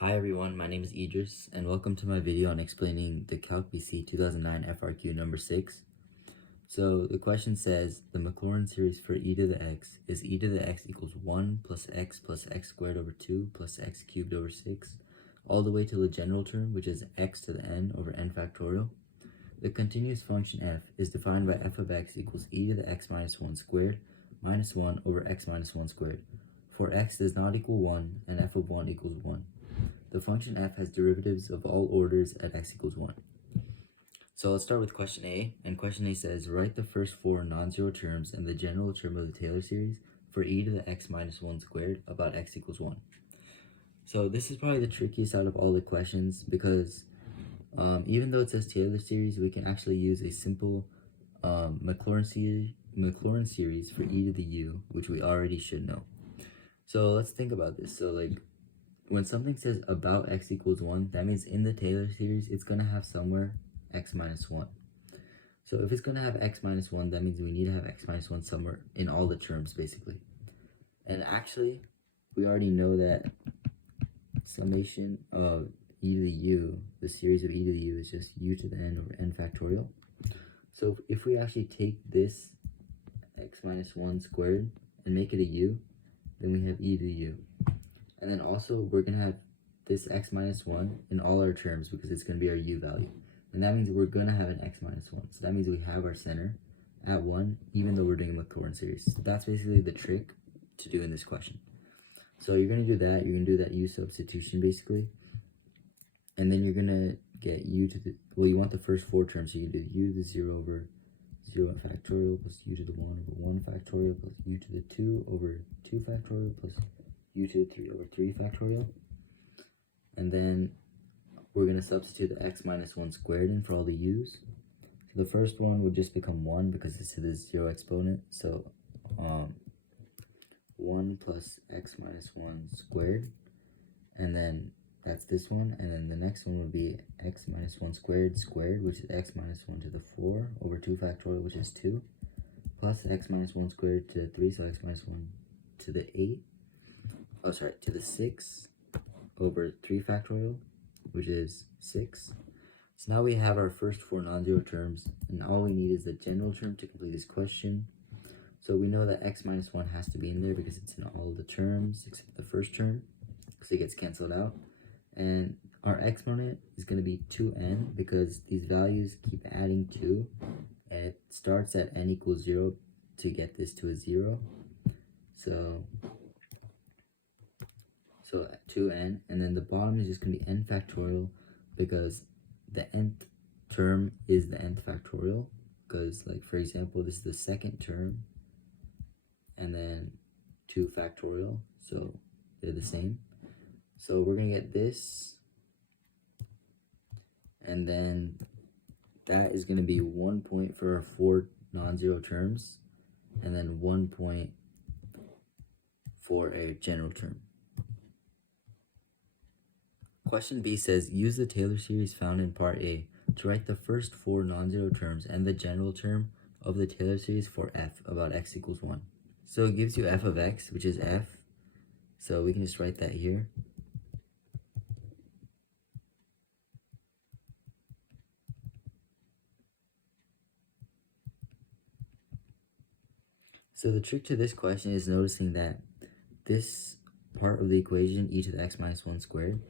Hi everyone, my name is Idris, and welcome to my video on explaining the Calc BC 2009 FRQ number 6. So the question says, the Maclaurin series for e to the x is e to the x equals 1 plus x squared over 2 plus x cubed over 6, all the way to the general term, which is x to the n over n factorial. The continuous function f is defined by f of x equals e to the x minus 1 squared minus 1 over x minus 1 squared, for x does not equal 1 and f of 1 equals 1. The function f has derivatives of all orders at x equals 1. So let's start with question A, and question A says, write the first four non-zero terms and the general term of the Taylor series for e to the x minus 1 squared about x equals 1. So this is probably the trickiest out of all the questions because even though it says Taylor series, we can actually use a simple Maclaurin series for e to the u, which we already should know. So let's think about this. So when something says about x equals 1, that means in the Taylor series, it's going to have somewhere x minus 1. So if it's going to have x minus 1, that means we need to have x minus 1 somewhere in all the terms, basically. And actually, we already know that summation of e to the u, the series of e to the u, is just u to the n over n factorial. So if we actually take this x minus 1 squared and make it a u, then we have e to the u. And then also, we're going to have this x minus 1 in all our terms because it's going to be our u value. And that means we're going to have an x minus 1. So that means we have our center at 1, even though we're doing a Maclaurin series. So that's basically the trick to do in this question. So you're going to do that. You're going to do that u substitution, basically. And then you're going to get u to the, well, you want the first four terms. So you can do u to the 0 over 0 factorial plus u to the 1 over 1 factorial plus u to the 2 over 2 factorial plus u to the 3 over 3 factorial. And then we're going to substitute the x minus 1 squared in for all the u's. So the first one would just become 1 because it's to the 0 exponent. So 1 plus x minus 1 squared. And then that's this one. And then the next one would be x minus 1 squared, which is x minus 1 to the 4 over 2 factorial, which is 2. Plus x minus 1 squared to the 3, so x minus 1 to the 8. To the 6 over 3 factorial, which is 6. So now we have our first four non-zero terms, and all we need is the general term to complete this question. So we know that x minus 1 has to be in there because it's in all the terms except the first term, because it gets canceled out. And our exponent is going to be 2n because these values keep adding 2, and it starts at n equals 0 to get this to a 0. So 2n, and then the bottom is just going to be n factorial because the nth term is the nth factorial, because for example, this is the second term and then 2 factorial, so they're the same. So we're going to get this, and then that is going to be 1 point for our four non-zero terms, and then 1 point for a general term. Question B says, use the Taylor series found in Part A to write the first four non-zero terms and the general term of the Taylor series for f about x equals 1. So it gives you f of x, which is f. So we can just write that here. So the trick to this question is noticing that this part of the equation, e to the x minus 1 squared,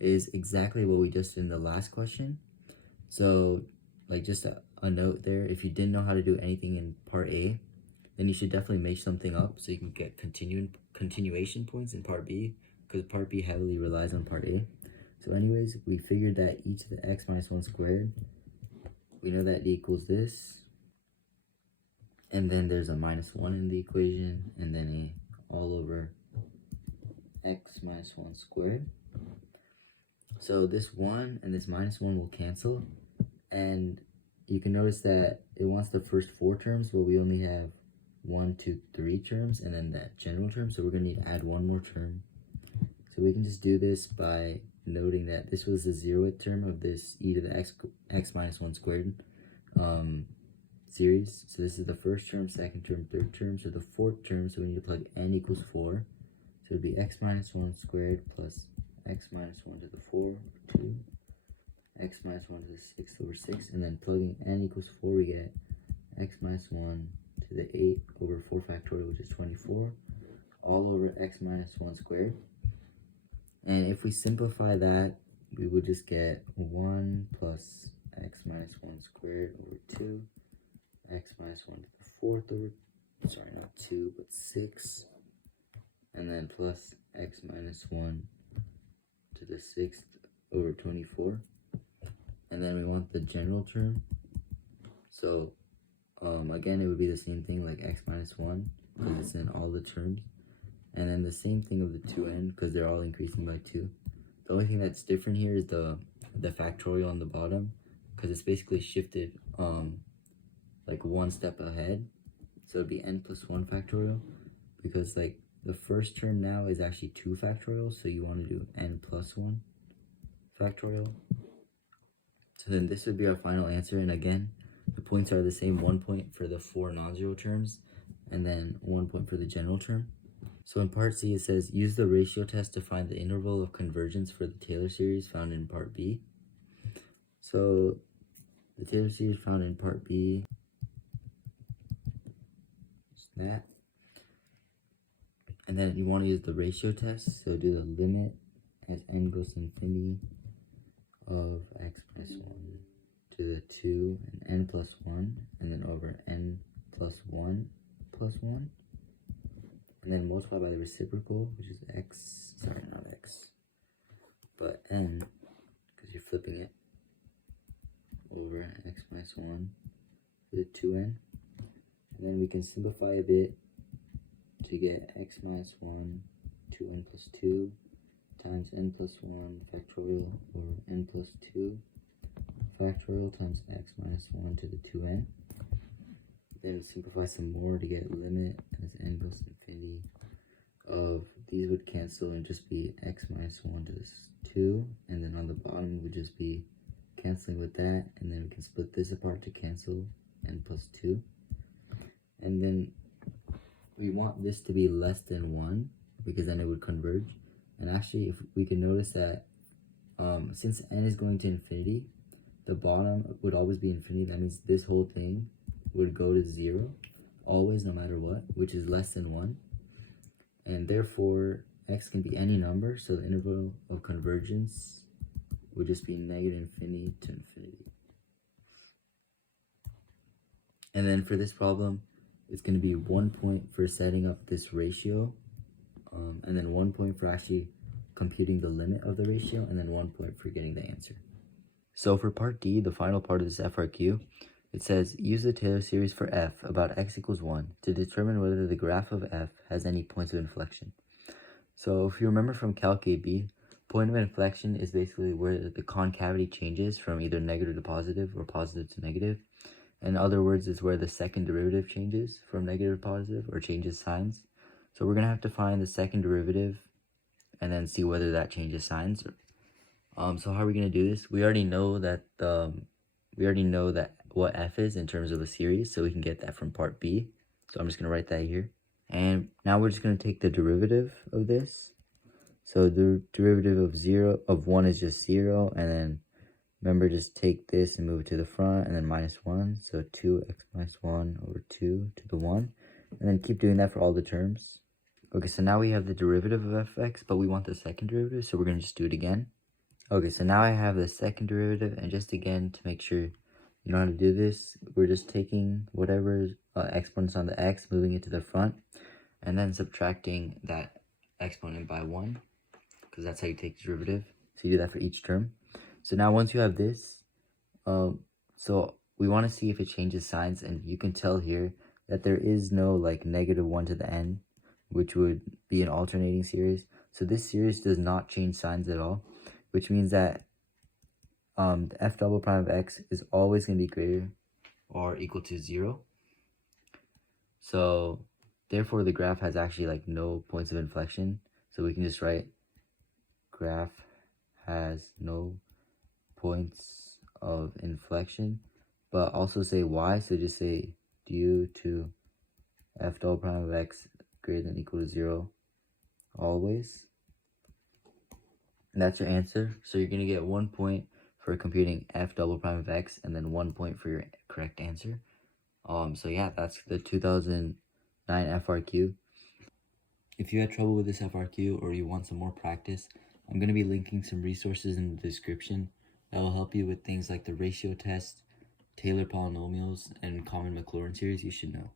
is exactly what we just did in the last question. So just a note there, if you didn't know how to do anything in Part A, then you should definitely make something up so you can get continuation points in Part B, because Part B heavily relies on Part A. So anyways, we figured that e to the x minus 1 squared, we know that equals this, and then there's a minus 1 in the equation, and then a all over x minus 1 squared. So this 1 and this minus 1 will cancel, and you can notice that it wants the first four terms, but we only have 1, 2, 3 terms, and then that general term, so we're going to need to add one more term. So we can just do this by noting that this was the 0th term of this e to the x minus 1 squared series. So this is the first term, second term, third term, so the fourth term, so we need to plug n equals 4. So it would be x minus 1 squared plus x minus 1 to the 4 over 2, x minus 1 to the 6 over 6, and then plugging n equals 4, we get x minus 1 to the 8 over 4 factorial, which is 24, all over x minus 1 squared. And if we simplify that, we would just get 1 plus x minus 1 squared over 2, x minus 1 to the 4th over, sorry, not 2, but 6, and then plus x minus 1 to the 6th over 24. And then we want the general term. So again, it would be the same thing like x minus 1 because it's in all the terms. And then the same thing of the 2n because they're all increasing by 2. The only thing that's different here is the factorial on the bottom because it's basically shifted like one step ahead. So it'd be n plus 1 factorial because like the first term now is actually 2 factorial, so you want to do n plus 1 factorial. So then this would be our final answer, and again, the points are the same, 1 point for the 4 non-zero terms, and then 1 point for the general term. So in part C, it says, use the ratio test to find the interval of convergence for the Taylor series found in part B. So the Taylor series found in part B is that. And then you want to use the ratio test, so do the limit as n goes to infinity of x minus 1 to the 2 and n plus 1, and then over n plus 1 plus 1. And then multiply by the reciprocal, which is x, sorry, not x, but n, because you're flipping it, over x minus 1 to the 2n. And then we can simplify a bit to get x minus 1 to n plus 2 times n plus 1 factorial over n plus 2 factorial times x minus 1 to the 2n. Then simplify some more to get limit as n goes to infinity of these would cancel and just be x minus 1 to this 2, and then on the bottom would just be canceling with that, and then we can split this apart to cancel n plus 2. And then we want this to be less than 1 because then it would converge. And actually, if we can notice that since n is going to infinity, the bottom would always be infinity. That means this whole thing would go to 0 always, no matter what, which is less than 1. And therefore x can be any number, so the interval of convergence would just be negative infinity to infinity. And then for this problem, it's going to be 1 point for setting up this ratio, and then 1 point for actually computing the limit of the ratio, and then 1 point for getting the answer. So for part D, the final part of this FRQ, it says, use the Taylor series for f about x equals 1 to determine whether the graph of f has any points of inflection. So if you remember from Calc AB, point of inflection is basically where the concavity changes from either negative to positive or positive to negative. In other words, it's where the second derivative changes from negative to positive or changes signs. So we're going to have to find the second derivative and then see whether that changes signs. So how are we going to do this? We already know that what f is in terms of a series, so we can get that from part B. So I'm just going to write that here. And now we're just going to take the derivative of this. So the derivative of 1 is just 0, and then remember, just take this and move it to the front, and then minus 1. So 2x minus 1 over 2 to the 1. And then keep doing that for all the terms. Okay, so now we have the derivative of fx, but we want the second derivative, so we're going to just do it again. Okay, so now I have the second derivative, and just again, to make sure you know how to do this, we're just taking whatever exponent's on the x, moving it to the front, and then subtracting that exponent by 1, because that's how you take the derivative. So you do that for each term. So now once you have this, so we want to see if it changes signs, and you can tell here that there is no like negative 1 to the n, which would be an alternating series. So this series does not change signs at all, which means that the f double prime of x is always going to be greater or equal to 0. So therefore the graph has actually like no points of inflection. So we can just write graph has no points of inflection, but also say y. So just say due to f double prime of x greater than or equal to 0 always. And that's your answer. So you're going to get 1 point for computing f double prime of x, and then 1 point for your correct answer. So yeah, that's the 2009 FRQ. If you had trouble with this FRQ or you want some more practice, I'm going to be linking some resources in the description that will help you with things like the ratio test, Taylor polynomials, and common Maclaurin series you should know.